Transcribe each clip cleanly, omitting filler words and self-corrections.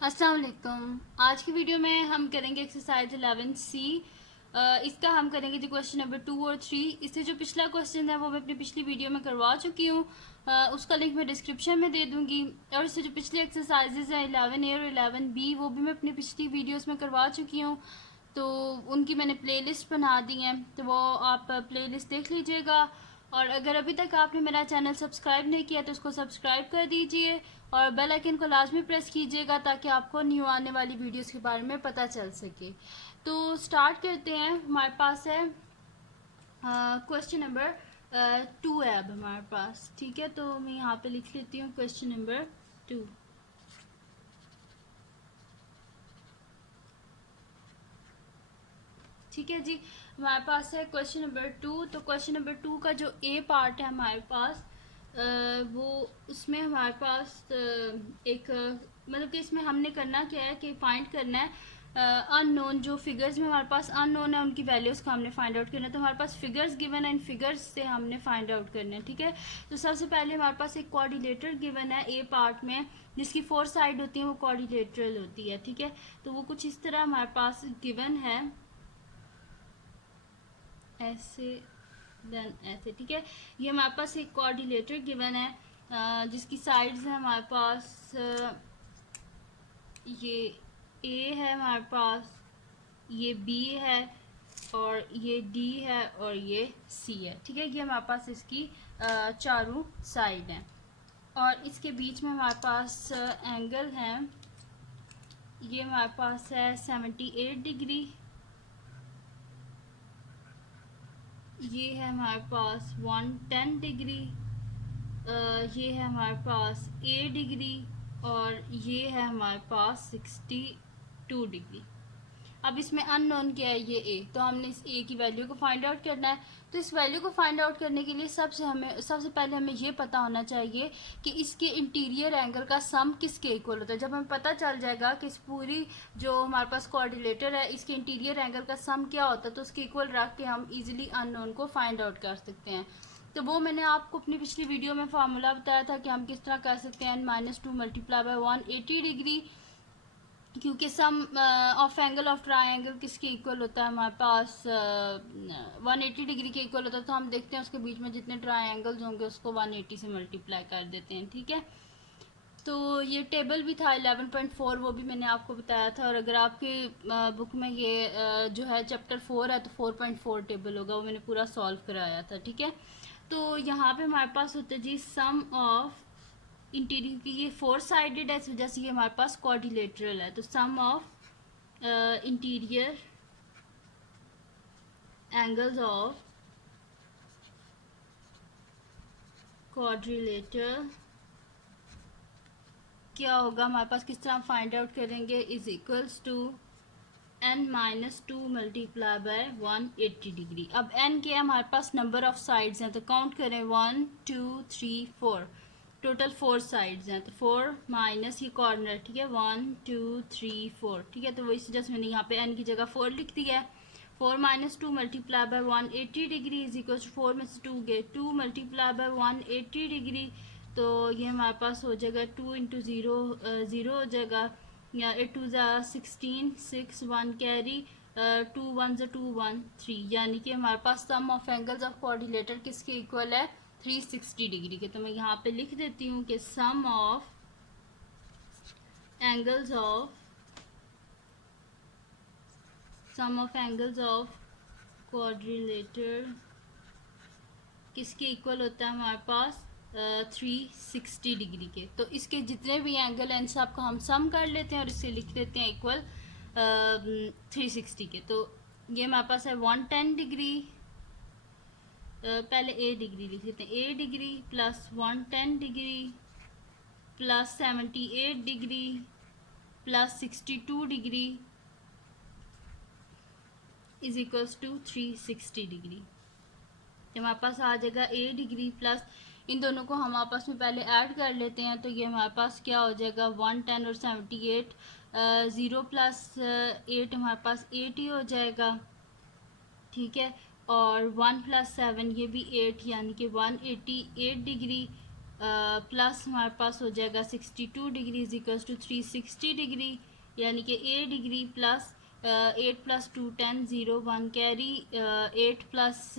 अस्सलाम वालेकुम। आज की वीडियो में हम करेंगे एक्सरसाइज 11C। इसका हम करेंगे जो क्वेश्चन नंबर 2 और 3। इससे जो पिछला क्वेश्चन है वो मैं अपनी पिछली वीडियो में करवा चुकी हूँ। उसका लिंक मैं डिस्क्रिप्शन में दे दूँगी। और इससे जो पिछली एक्सरसाइजेज हैं 11A और 11B वो भी मैं अपनी पिछली वीडियोस में करवा चुकी हूँ। तो उनकी मैंने प्लेलिस्ट बना दी है, तो वो आप प्लेलिस्ट देख लीजिएगा। और अगर अभी तक आपने मेरा चैनल सब्सक्राइब नहीं किया तो उसको सब्सक्राइब कर दीजिए और बेल आइकन को लाजमी प्रेस कीजिएगा ताकि आपको न्यू आने वाली वीडियोस के बारे में पता चल सके। तो स्टार्ट करते हैं। हमारे पास है क्वेश्चन नंबर 2 है अब हमारे पास। ठीक है, तो मैं यहाँ पे लिख लेती हूँ क्वेश्चन नंबर 2। ठीक है जी, हमारे पास है क्वेश्चन नंबर 2। तो क्वेश्चन नंबर 2 का जो ए पार्ट है हमारे पास वो उसमें हमारे पास एक मतलब कि इसमें हमने करना क्या है कि फाइंड करना है अननोन। जो फिगर्स में हमारे पास अननोन है उनकी वैल्यूज़ का हमने फाइंड आउट करना है। तो हमारे पास फिगर्स गिवन है, इन फिगर्स से हमने फाइंड आउट करना है। ठीक है, तो सबसे पहले हमारे पास एक कोऑर्डिनेटर गिवन है ए पार्ट में, जिसकी 4 साइड होती है वो कोऑर्डिनेटरल होती है। ठीक है, तो वो कुछ इस तरह हमारे पास गिवन है, ऐसे देन ऐसे। ठीक है, ये हमारे पास एक कोऑर्डिनेटर गिवन है जिसकी साइड्स है हमारे पास ये ए है हमारे पास, ये बी है और ये डी है और ये सी है। ठीक है, ये हमारे पास इसकी चारों साइड हैं। और इसके बीच में हमारे पास एंगल है, ये हमारे पास है 78 डिग्री। ये है हमारे पास 110 डिग्री। ये है हमारे पास ए डिग्री और ये है हमारे पास 62 डिग्री। अब इसमें अननोन क्या है, ये ए, तो हमने इस ए की वैल्यू को फाइंड आउट करना है। तो इस वैल्यू को फाइंड आउट करने के लिए सबसे पहले हमें ये पता होना चाहिए कि इसके इंटीरियर एंगल का सम किसके इक्वल होता है। जब हमें पता चल जाएगा कि इस पूरी जो हमारे पास कोऑर्डिनेटर है इसके इंटीरियर एंगल का सम क्या होता है तो उसके इक्वल रख के हम इजीली अननोन को फाइंड आउट कर सकते हैं। तो वो मैंने आपको अपनी पिछली वीडियो में फार्मूला बताया था कि हम किस तरह कर सकते हैं -2 मल्टीप्लाई बाय 180 डिग्री, क्योंकि सम ऑफ एंगल ऑफ ट्राइंगल किसके इक्वल होता है हमारे पास 180 डिग्री के इक्वल होता है। तो हम देखते हैं उसके बीच में जितने ट्राइंगल्स होंगे उसको 180 से मल्टीप्लाई कर देते हैं। ठीक है, तो ये टेबल भी था 11.4, वो भी मैंने आपको बताया था। और अगर आपकी बुक में ये जो है चैप्टर 4 है तो 4.4 टेबल होगा, वो मैंने पूरा सॉल्व कराया था। ठीक है, तो यहाँ पे हमारे पास होता है जी सम ऑफ इंटीरियर की, ये 4 साइडेड है इस वजह से ये हमारे पास क्वाड्रिलेटरल है। तो sum of interior angles of quadrilateral क्या होगा हमारे पास, किस तरह फाइंड आउट करेंगे, is equals to n-2 multiply by 180 degree. अब n के हमारे पास नंबर ऑफ साइड्स हैं, तो काउंट करें 1 2 3 4, टोटल 4 साइड्स हैं। तो 4 माइनस ये कॉर्नर, ठीक है 1 2 3 4। ठीक है, तो वो इस वजह से मैंने यहाँ पे n की जगह 4 लिख दिया है। 4 - 2 multiply by 180 degree is equal to 4 में से 2 गए 2 मल्टीप्लाई बाय 180 डिग्री, तो ये हमारे पास हो जाएगा 2 इंटू ज़ीरो, ज़ीरो हो जाएगा, या 8 2 16 6 1 कैरी 2 1 2 1 3, यानी कि हमारे पास सम ऑफ एंगल्स ऑफ कोऑर्डिनेटर किसके इक्वल है 360 डिग्री के। तो मैं यहाँ पे लिख देती हूँ कि sum of angles of coordinator किसके इक्वल होता है हमारे पास 360 डिग्री के। तो इसके जितने भी एंगल हैं सबका हम सम कर लेते हैं और इसे लिख देते हैं इक्वल 360 के। तो ये हमारे पास है 110 डिग्री, पहले ए डिग्री लिख लेते हैं, a degree plus 110 degree plus 78 degree plus 62 degree is equals to 360 degree. हमारे पास आ जाएगा ए डिग्री प्लस, इन दोनों को हम आपस में पहले ऐड कर लेते हैं। तो ये हमारे पास क्या हो जाएगा 110 और 78, 0 प्लस 8 हमारे पास 8 ही हो जाएगा। ठीक है, और 1 प्लस 7 ये भी 8, यानी कि 188 डिग्री प्लस हमारे पास हो जाएगा 62 degree is equals to 360 degree, यानी कि 8 degree plus 8 plus 2 10 0 1 carry 8 plus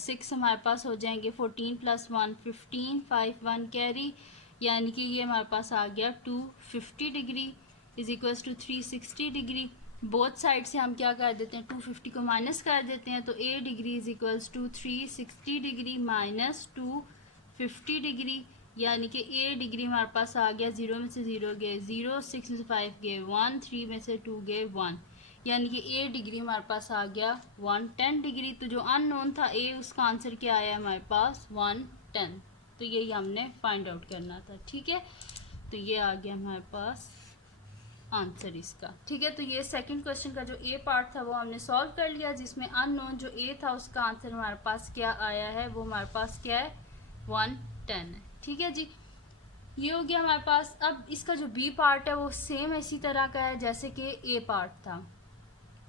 6 हमारे पास हो जाएंगे 14 प्लस 1 15 5 1 कैरी, यानी कि ये हमारे पास आ गया 250 degree is equals to 360 degree. Both side से हम क्या कर देते हैं 250 को माइनस कर देते हैं, तो 8 degree is equals to 360 degree minus 250 degree, यानी कि 8 डिग्री हमारे पास आ गया, 0 में से 0 गए 0, 6 में से 5 गए 1, 3 में से 2 गए 1, यानी कि 8 डिग्री हमारे पास आ गया 110 डिग्री। तो जो अननोन था ए, उसका आंसर क्या आया हमारे पास 110। तो यही हमने फाइंड आउट करना था, ठीक है। तो ये आ गया हमारे पास आंसर इसका, ठीक है। तो ये सेकंड क्वेश्चन का जो ए पार्ट था वो हमने सॉल्व कर लिया, जिसमें अननोन जो ए था उसका आंसर हमारे पास क्या आया है, वो हमारे पास क्या है 110 है, ठीक है जी। ये हो गया हमारे पास। अब इसका जो बी पार्ट है वो सेम इसी तरह का है जैसे कि ए पार्ट था,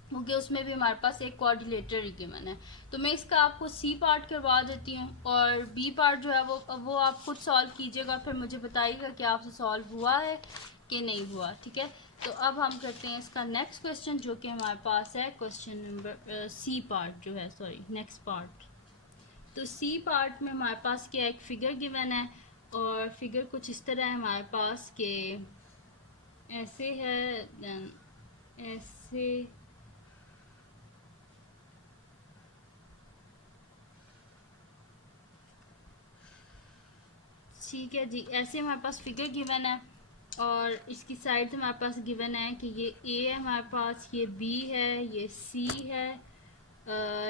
क्योंकि उसमें भी हमारे पास एक कोऑर्डिनेटर गिवन है। तो मैं इसका आपको सी पार्ट करवा देती हूँ, और बी पार्ट जो है वो आप खुद सॉल्व कीजिएगा और फिर मुझे बताइएगा कि आपसे सॉल्व हुआ है कि नहीं हुआ, ठीक है। तो अब हम करते हैं इसका नेक्स्ट क्वेश्चन, जो कि हमारे पास है क्वेश्चन नंबर सी पार्ट जो है, सॉरी नेक्स्ट पार्ट। तो सी पार्ट में हमारे पास क्या एक फिगर गिवन है, और फिगर कुछ इस तरह है हमारे पास कि ऐसे है, देन ऐसे, ठीक है जी। ऐसे हमारे पास फिगर गिवन है, और इसकी साइड हमारे पास गिवन है कि ये ए है हमारे पास, ये बी है, ये सी है,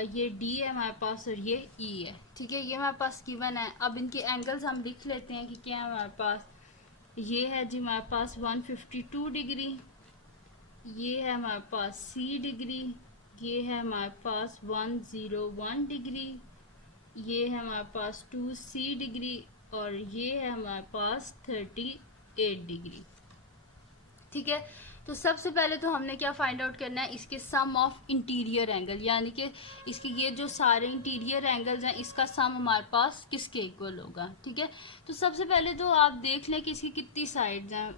ये डी है हमारे पास, और ये ई है, ठीक है। ये हमारे पास गिवन है। अब इनके एंगल्स हम लिख लेते हैं कि क्या है हमारे पास। ये है जी हमारे पास 152 डिग्री, ये है हमारे पास सी डिग्री, ये है हमारे पास 101 डिग्री, ये है हमारे पास 2C डिग्री, और ये है हमारे पास 38 डिग्री, ठीक है। तो सबसे पहले तो हमने क्या फाइंड आउट करना है, इसके सम ऑफ इंटीरियर एंगल, यानी कि इसके ये जो सारे इंटीरियर एंगल्स हैं इसका सम हमारे पास किसके इक्वल होगा, ठीक है। तो सबसे पहले तो आप देख लें कि इसकी कितनी साइड्स हैं,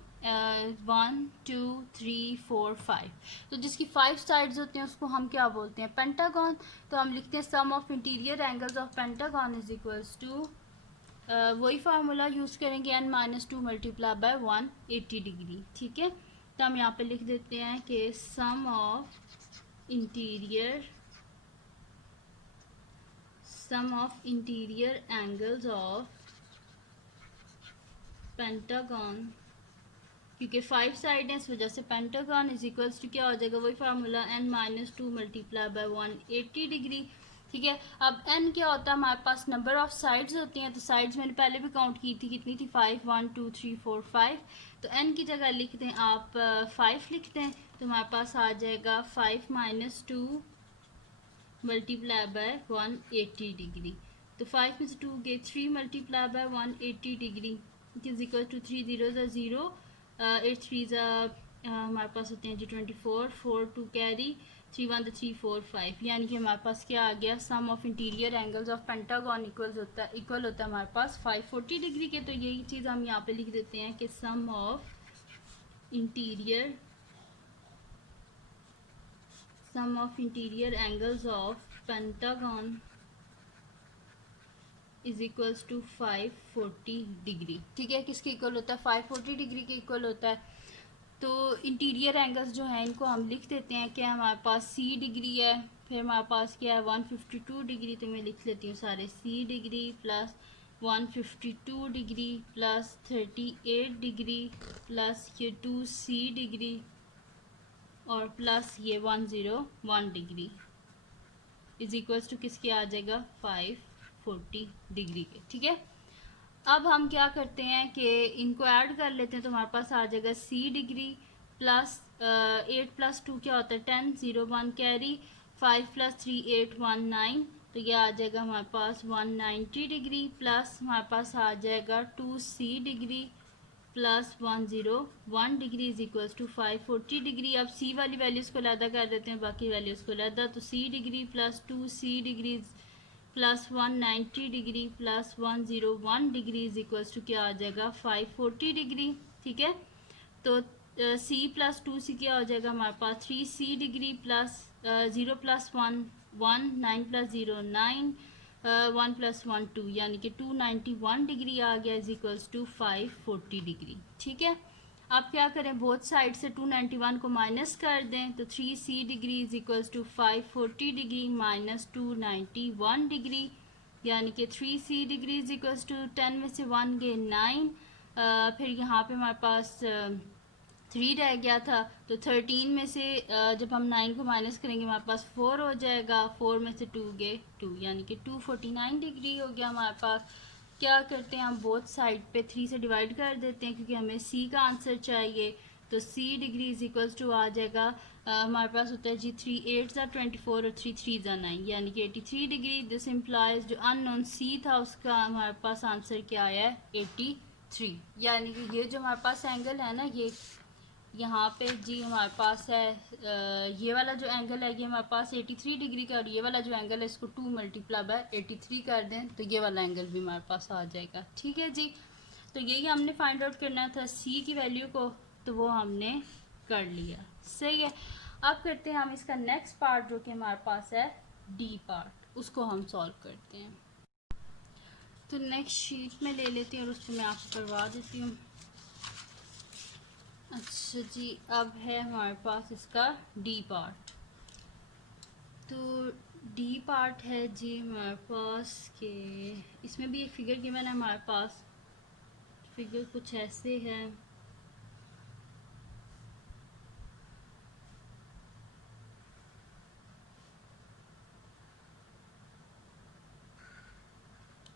1 2 3 4 5। तो जिसकी 5 साइड्स होती हैं उसको हम क्या बोलते हैं, पेंटागन। तो हम लिखते हैं sum of interior angles of pentagon is equals to, वही फार्मूला यूज़ करेंगे n-2 मल्टीप्लाई बाय 180 डिग्री, ठीक है। तो हम यहाँ पे लिख देते हैं कि sum of interior angles of pentagon, क्योंकि 5 साइड है इस वजह से पेंटागन इज इक्वल्स टू क्या हो जाएगा, वही formula n-2 multiply by 180 degree, ठीक है। अब n क्या होता है हमारे पास, नंबर ऑफ साइड्स होती हैं। तो साइड्स मैंने पहले भी काउंट की थी, कितनी थी 5 1 2 3 4 5। तो n की जगह लिख दें आप 5 लिख दें, तो हमारे पास आ जाएगा 5 - 2 मल्टीप्लाई बाय 180 डिग्री। तो 5 में से 2 गए 3 multiply by 180 degree is equal to 3 0 0, 8 3 हमारे पास होते हैं जी 24, 4 2 कैरी, 3 1 3 4 5, यानी कि हमारे पास क्या आ गया, sum of interior angles of pentagon equal होता है हमारे पास 540 डिग्री के। तो यही चीज़ हम यहाँ पे लिख देते हैं कि sum of interior angles of pentagon is equals to 540 degree, ठीक है। किसके इक्वल होता है, 540 डिग्री के इक्वल होता है। तो इंटीरियर एंगल्स जो हैं इनको हम लिख देते हैं कि हमारे पास सी डिग्री है, फिर हमारे पास क्या है 152 डिग्री, तो मैं लिख लेती हूँ सारे c degree plus 152 degree plus 38 degree plus ये 2C डिग्री और प्लस ये 101 डिग्री इज इक्वल्स टू किसके आ जाएगा 540 डिग्री के, ठीक है। अब हम क्या करते हैं कि इनको ऐड कर लेते हैं, तो हमारे पास आ जाएगा सी डिग्री प्लस 8 प्लस 2 क्या होता है 10 0 1 कैरी, 5 प्लस 3 8 1 9, तो ये आ जाएगा हमारे पास 190 डिग्री प्लस हमारे पास आ जाएगा 2C degree plus 101 degree is equals to 540 degree. अब सी वाली वैल्यूज़ को अलहदा कर देते हैं, बाकी वैल्यूज़ को अलहदा, तो c degree plus 2C degree plus 190 degree plus 101 degree is equals to क्या आ जाएगा 540 डिग्री। ठीक है, तो सी प्लस 2 सी क्या हो जाएगा हमारे पास 3 c degree plus 0 plus 1 1 9 plus 0 9 1 plus 1 2 यानी कि 291 डिग्री आ गया इज इक्वल्स टू 540 डिग्री। ठीक है, आप क्या करें बोथ साइड से 291 को माइनस कर दें तो 3 c degree is equals to 540 degree minus 291 degree यानी कि 3 c degree is equals to 10 में से 1 गए 9 फिर यहाँ पे हमारे पास 3 रह गया था तो 13 में से जब हम 9 को माइनस करेंगे हमारे पास 4 हो जाएगा, 4 में से 2 गए 2 यानी कि 249 डिग्री हो गया हमारे पास। क्या करते हैं हम बोथ साइड पे 3 से डिवाइड कर देते हैं क्योंकि हमें सी का आंसर चाहिए, तो c degree is equals to आ जाएगा हमारे पास होता है जी 3 8 ज़ा 24 और 3 3 ज़ा 9 यानी कि 83 डिग्री। दिस इम्प्लाइज जो अननोन सी था उसका हमारे पास आंसर क्या आया है 83 यानी कि ये जो हमारे पास एंगल है ना ये यहाँ पे जी हमारे पास है ये वाला जो एंगल है ये हमारे पास 83 डिग्री का और ये वाला जो एंगल है इसको 2 मल्टीप्लाई बाय 83 कर दें तो ये वाला एंगल भी हमारे पास आ जाएगा। ठीक है जी, तो यही हमने फाइंड आउट करना था सी की वैल्यू को, तो वो हमने कर लिया। सही है, अब करते हैं हम इसका नेक्स्ट पार्ट जो कि हमारे पास है डी पार्ट, उसको हम सॉल्व करते हैं। तो नेक्स्ट शीट में ले लेती हूँ और उसको मैं आपको करवा देती हूँ। अच्छा जी, अब है हमारे पास इसका डी पार्ट। तो डी पार्ट है जी हमारे पास के इसमें भी एक फिगर गिवन है हमारे पास, फिगर कुछ ऐसे है।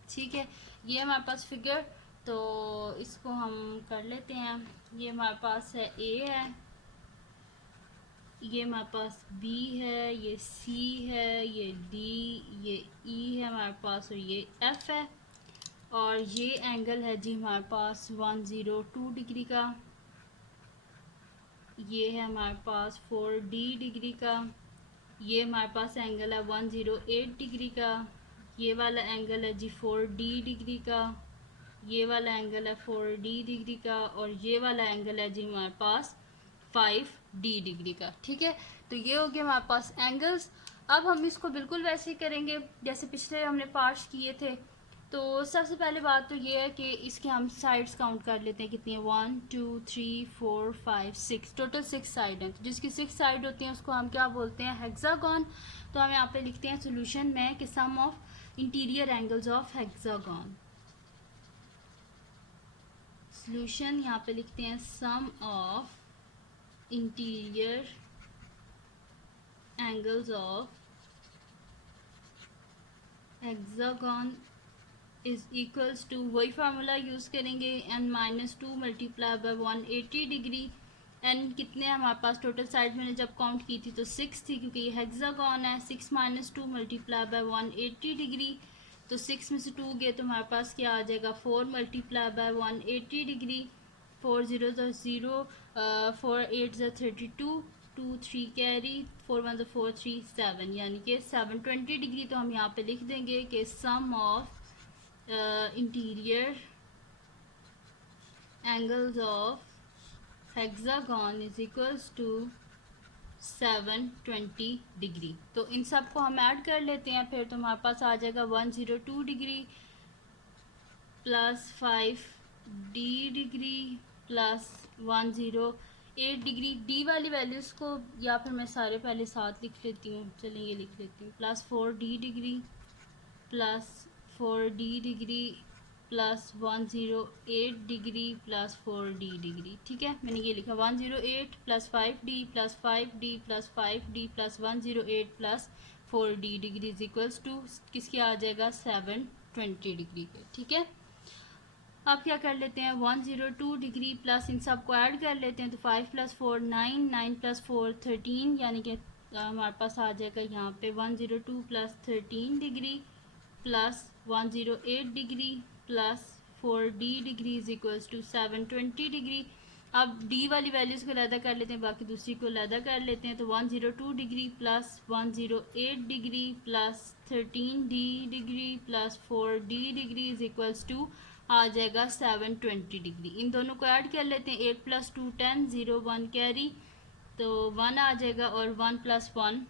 ठीक है, ये हमारे पास फिगर, तो इसको हम कर लेते हैं। ये हमारे पास है ए है, ये हमारे पास बी है, ये सी है, ये डी, ये ई है हमारे पास और ये एफ है और ये एंगल है जी हमारे पास 102 डिग्री का, ये है हमारे पास 4D डिग्री का, ये हमारे पास एंगल है 108 डिग्री का, ये वाला एंगल है जी 4D डिग्री का, ये वाला एंगल है 4D डिग्री का और ये वाला एंगल है जी हमारे पास 5D डिग्री का। ठीक है, तो ये हो गया हमारे पास एंगल्स। अब हम इसको बिल्कुल वैसे ही करेंगे जैसे पिछले हमने पार्ट्स किए थे। तो सबसे पहले बात तो ये है कि इसके हम साइड्स काउंट कर लेते हैं कितनी है 1 2 3 4 5 6, टोटल 6 साइड हैं। तो जिसकी 6 साइड होती हैं उसको हम क्या बोलते हैं हेक्सागन। तो हम यहाँ पे लिखते हैं सोल्यूशन में कि sum of interior angles of hexagon. Solution यहाँ पे लिखते हैं sum of interior angles of hexagon is equals to वही फार्मूला यूज़ करेंगे n-2 multiply by 180 degree. n कितने हैं हमारे पास टोटल साइड मैंने जब काउंट की थी तो 6 थी क्योंकि ये हेक्सागन है। 6 - 2 मल्टीप्लाई बाय 180 डिग्री, तो 6 में से 2 गए तो हमारे पास क्या आ जाएगा 4 मल्टीप्लाई बाय 180 डिग्री, 4 0 0 4 8 32 2 3 कैरी 4 1 4 3 7 यानी कि 720 डिग्री। तो हम यहाँ पे लिख देंगे कि sum of interior angles of hexagon is equals to 720 degree. तो इन सब को हम ऐड कर लेते हैं फिर तो हमारे पास आ जाएगा 102 degree plus 5D degree plus 108 degree. D वाली वैल्यूज़ को या फिर मैं सारे पहले साथ लिख लेती हूँ, चलिए ये लिख लेती हूँ, plus 4D degree plus 4D degree plus 108 degree plus 4D degree. ठीक है, मैंने ये लिखा 108 plus 5D plus 5D plus 5D plus 108 plus 4D degree is equals to किसके आ जाएगा 720 डिग्री के। ठीक है, अब क्या कर लेते हैं 102 डिग्री प्लस इन सब को ऐड कर लेते हैं तो 5 + 4 9 9 + 4 13 यानी कि हमारे पास आ जाएगा यहाँ पे 102 plus 13 degree plus 108 degree plus 4D degree is equals to 720 degree. अब डी वाली वैल्यूज़ को अलहदा कर लेते हैं, बाकी दूसरी को अलहदा कर लेते हैं। तो 102 degree plus 108 degree plus 13D degree plus 4D degree is equals to आ जाएगा 720 डिग्री। इन दोनों को ऐड कर लेते हैं, 8 + 2 10, 0 1 कैरी, तो 1 आ जाएगा, और 1 + 1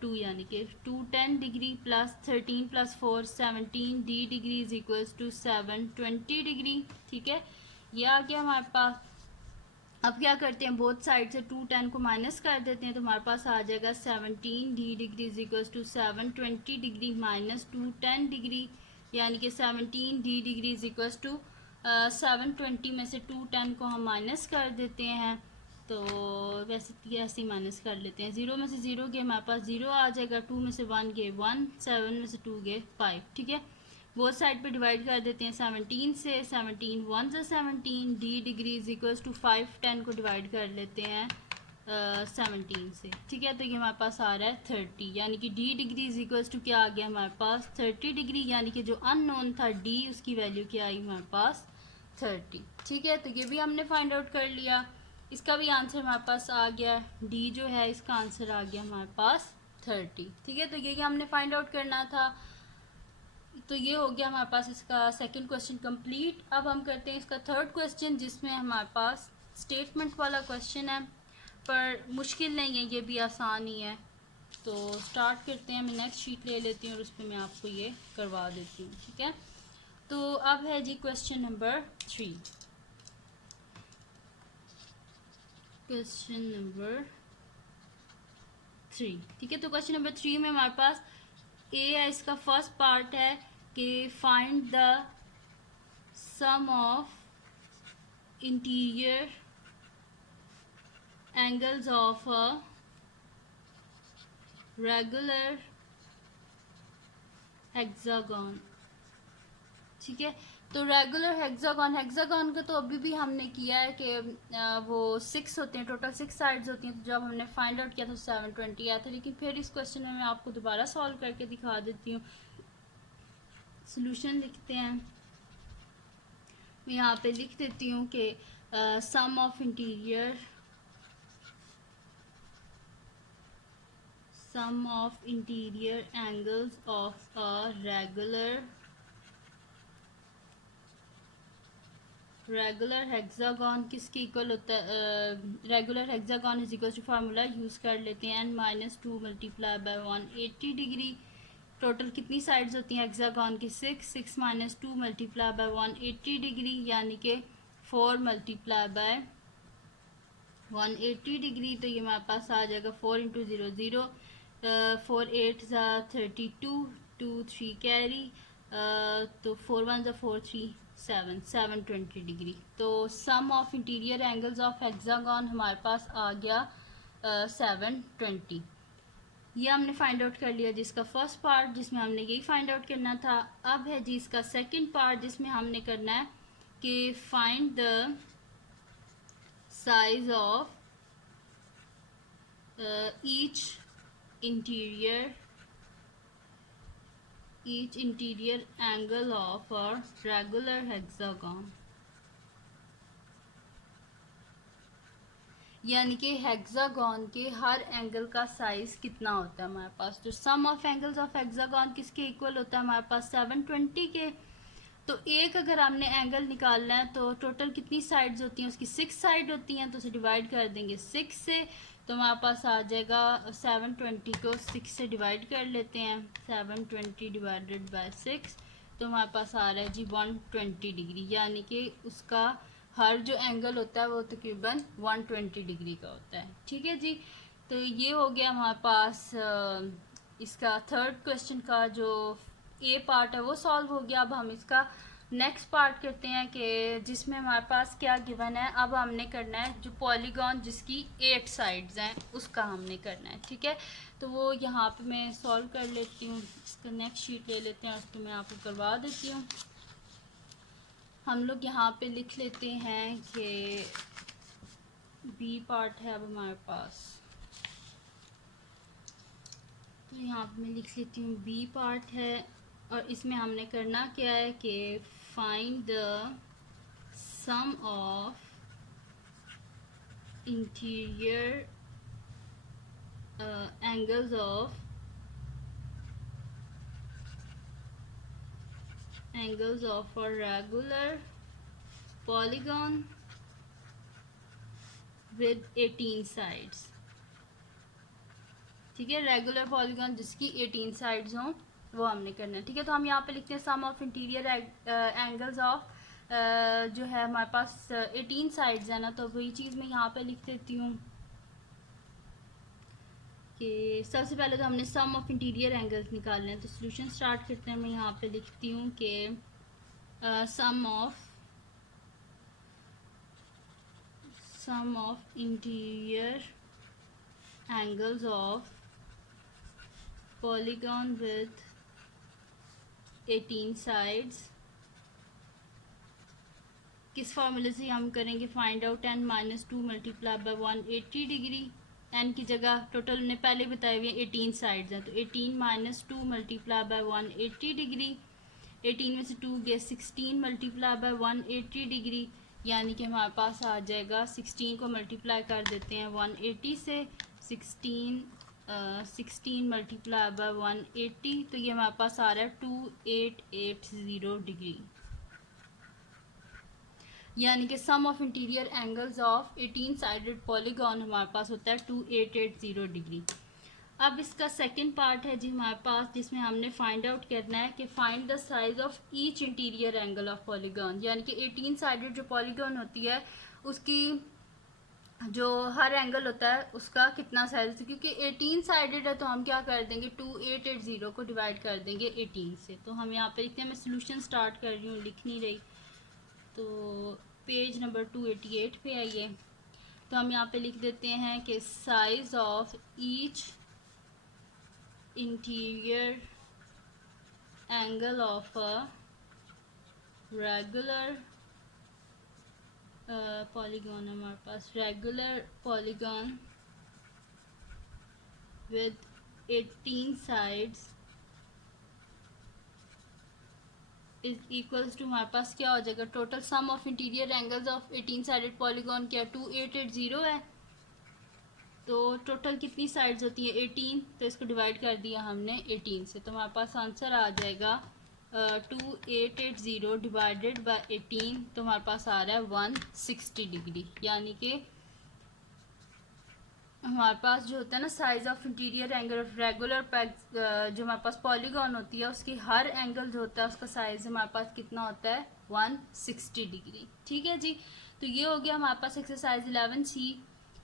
2, यानी कि 210 degree plus 13 + 4 17D degree is equals to 720 degree. ठीक है, ये आ गया हमारे पास। अब क्या करते हैं, बोथ साइड से 210 को माइनस कर देते हैं, तो हमारे पास आ जाएगा 17D degree is equals to 720 degree minus 210 degree, यानी कि 17D degree is equals to 720 में से 210 को हम माइनस कर देते हैं। तो वैसे ऐसे ही माइनस कर लेते हैं, 0 में से 0 गए हमारे पास 0 आ जाएगा, 2 में से 1 गए 1, 7 में से 2 गए 5। ठीक है, बोथ साइड पे डिवाइड कर देते हैं 17 से, 17 1 से 17, D degree is equals to 5 10 को डिवाइड कर लेते हैं 17 से। ठीक है, तो ये हमारे पास आ रहा है 30, यानी कि D degree is equals to क्या आ गया हमारे पास 30 डिग्री, यानी कि जो अननोन था D उसकी वैल्यू क्या आई हमारे पास 30। ठीक है, तो ये भी हमने फाइंड आउट कर लिया, इसका भी आंसर हमारे पास आ गया, D जो है इसका आंसर आ गया हमारे पास 30। ठीक है, तो ये हमने फाइंड आउट करना था। तो ये हो गया हमारे पास इसका सेकंड क्वेश्चन कंप्लीट। अब हम करते हैं इसका थर्ड क्वेश्चन, जिसमें हमारे पास स्टेटमेंट वाला क्वेश्चन है, पर मुश्किल नहीं है, ये भी आसान ही है। तो स्टार्ट करते हैं, मैं नेक्स्ट शीट ले लेती हूँ और उस पर मैं आपको ये करवा देती हूँ। ठीक है, तो अब है जी क्वेश्चन नंबर 3। क्वेश्चन नंबर 3, ठीक है, तो क्वेश्चन नंबर 3 में हमारे पास ए है, इसका फर्स्ट पार्ट है कि find the sum of interior angles of a regular hexagon. ठीक है, तो रेगुलर हेक्सागन का तो अभी भी हमने किया है कि वो 6 होते हैं, टोटल 6 साइड्स होती हैं। तो जब हमने फाइंड आउट किया तो 720 आया था, लेकिन फिर इस क्वेश्चन में मैं आपको दोबारा सॉल्व करके दिखा देती हूँ। सॉल्यूशन लिखते हैं, मैं यहाँ पे लिख देती हूँ कि sum of interior angles of a regular hexagon किसके इक्वल होता है, regular hexagon is equal to formula use कर लेते हैं, n-2 multiply by 180 degree. Total कितनी साइड्स होती हैं हेक्सागन की 6, 6 - 2 मल्टीप्लाई बाय 180 डिग्री, यानी कि 4 मल्टीप्लाई बाय 180 डिग्री। तो ये हमारे पास आ जाएगा 4 × 0 0, 4 8 32, 2 3 कैरी, तो 4 1 4 3 7, 720 डिग्री। तो sum of interior angles of hexagon हमारे पास आ गया 720। ये हमने फाइंड आउट कर लिया जिसका फर्स्ट पार्ट, जिसमें हमने यही फाइंड आउट करना था। अब है जी इसका सेकंड पार्ट, जिसमें हमने करना है कि find the size of each interior angle of a regular hexagon, यानी कि हेक्सागन के हर एंगल का साइज कितना होता है हमारे पास। तो sum of angles of hexagon किसके इक्वल होता है हमारे पास 720 के। तो एक अगर हमने एंगल निकालना है तो टोटल कितनी साइड्स होती हैं, उसकी 6 साइड होती हैं, तो उसे डिवाइड कर देंगे 6 से, तो हमारे पास आ जाएगा 720 को 6 से डिवाइड कर लेते हैं, 720 डिवाइडेड बाय 6, तो हमारे पास आ रहा है जी 120 डिग्री, यानी कि उसका हर जो एंगल होता है वो तकरीबन 120 डिग्री का होता है। ठीक है जी, तो ये हो गया हमारे पास इसका थर्ड क्वेश्चन का जो ए पार्ट है वो सॉल्व हो गया। अब हम इसका नेक्स्ट पार्ट करते हैं कि जिसमें हमारे पास क्या गिवन है। अब हमने करना है जो पॉलीगॉन जिसकी 8 साइड्स हैं उसका हमने करना है। ठीक है, तो वो यहाँ पे मैं सॉल्व कर लेती हूँ, इसका नेक्स्ट शीट ले लेते हैं, उसको मैं आपको करवा देती हूँ। हम लोग यहाँ पे लिख लेते हैं कि बी पार्ट है अब हमारे पास, तो यहाँ पे मैं लिख लेती हूँ बी पार्ट है, और इसमें हमने करना क्या है कि find the sum of interior angles of a regular polygon with 18 sides। ठीक है, रेगुलर पॉलीगॉन जिसकी 18 साइड्स हों वो हमने करना है। ठीक है, तो हम यहाँ पे लिखते हैं sum of interior angles of जो है हमारे पास 18 साइड्स है ना, तो वही चीज़ मैं यहाँ पे लिख देती हूँ कि सबसे पहले तो हमने सम ऑफ इंटीरियर एंगल्स निकालने हैं। तो सोल्यूशन स्टार्ट करते हैं। मैं यहाँ पे लिखती हूँ कि sum of interior angles of polygon with 18 sides किस फॉर्मूले से हम करेंगे, find out n minus 2 multiply by 180 degree. n की जगह टोटल ने पहले बताए हुए 18 साइड्स हैं, तो 18 माइनस 2 मल्टीप्लाई बाय 180 डिग्री। 18 में से 2 गए 16 मल्टीप्लाई बाय 180 डिग्री, यानी कि हमारे पास आ जाएगा 16 को मल्टीप्लाई कर देते हैं 180 से, 16 मल्टीप्लाई बाय 180, तो ये हमारे पास आ रहा है 2880 डिग्री। यानी कि sum of interior angles of 18 sided polygon हमारे पास होता है 2880 डिग्री। अब इसका सेकंड पार्ट है जी हमारे पास, जिसमें हमने फाइंड आउट करना है कि find the size of each interior angle of polygon. यानी कि 18 साइडेड जो पॉलीगॉन होती है उसकी जो हर एंगल होता है उसका कितना साइज होता है, क्योंकि 18 साइडेड है तो हम क्या कर देंगे 2880 को डिवाइड कर देंगे 18 से। तो हम यहाँ पे लिखते हैं, मैं सोल्यूशन स्टार्ट कर रही हूँ, लिख नहीं रही, तो पेज नंबर 288 पे आइए। तो हम यहाँ पे लिख देते हैं कि size of each interior angle of a regular polygon, हमारे पास regular polygon with 18 sides is equals to, हमारे पास क्या हो जाएगा, total sum of interior angles of 18 sided polygon क्या 2880 है। तो टोटल कितनी साइड्स होती है 18, तो इसको डिवाइड कर दिया हमने 18 से, तो हमारे पास आंसर आ जाएगा 2880 डिवाइडेड बाय 18, तो हमारे पास आ रहा है 160 डिग्री। यानी कि हमारे पास जो होता है ना size of interior angle of regular जो हमारे पास पॉलीगॉन होती है उसकी हर एंगल जो होता है उसका साइज हमारे पास कितना होता है 160 डिग्री। ठीक है जी, तो ये हो गया हमारे पास एक्सरसाइज 11C।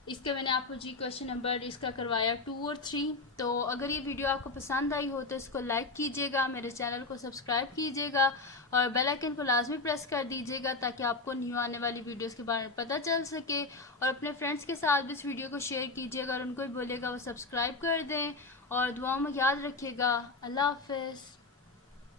इसके मैंने आपको जी क्वेश्चन नंबर इसका करवाया 2 और 3। तो अगर ये वीडियो आपको पसंद आई हो तो इसको लाइक कीजिएगा, मेरे चैनल को सब्सक्राइब कीजिएगा और बेल आइकन को लाजमी प्रेस कर दीजिएगा ताकि आपको न्यू आने वाली वीडियोस के बारे में पता चल सके। और अपने फ्रेंड्स के साथ भी इस वीडियो को शेयर कीजिएगा और उनको भी बोलिएगा वो सब्सक्राइब कर दें। और दुआओं में याद रखिएगा। अल्लाह हाफ़िज़।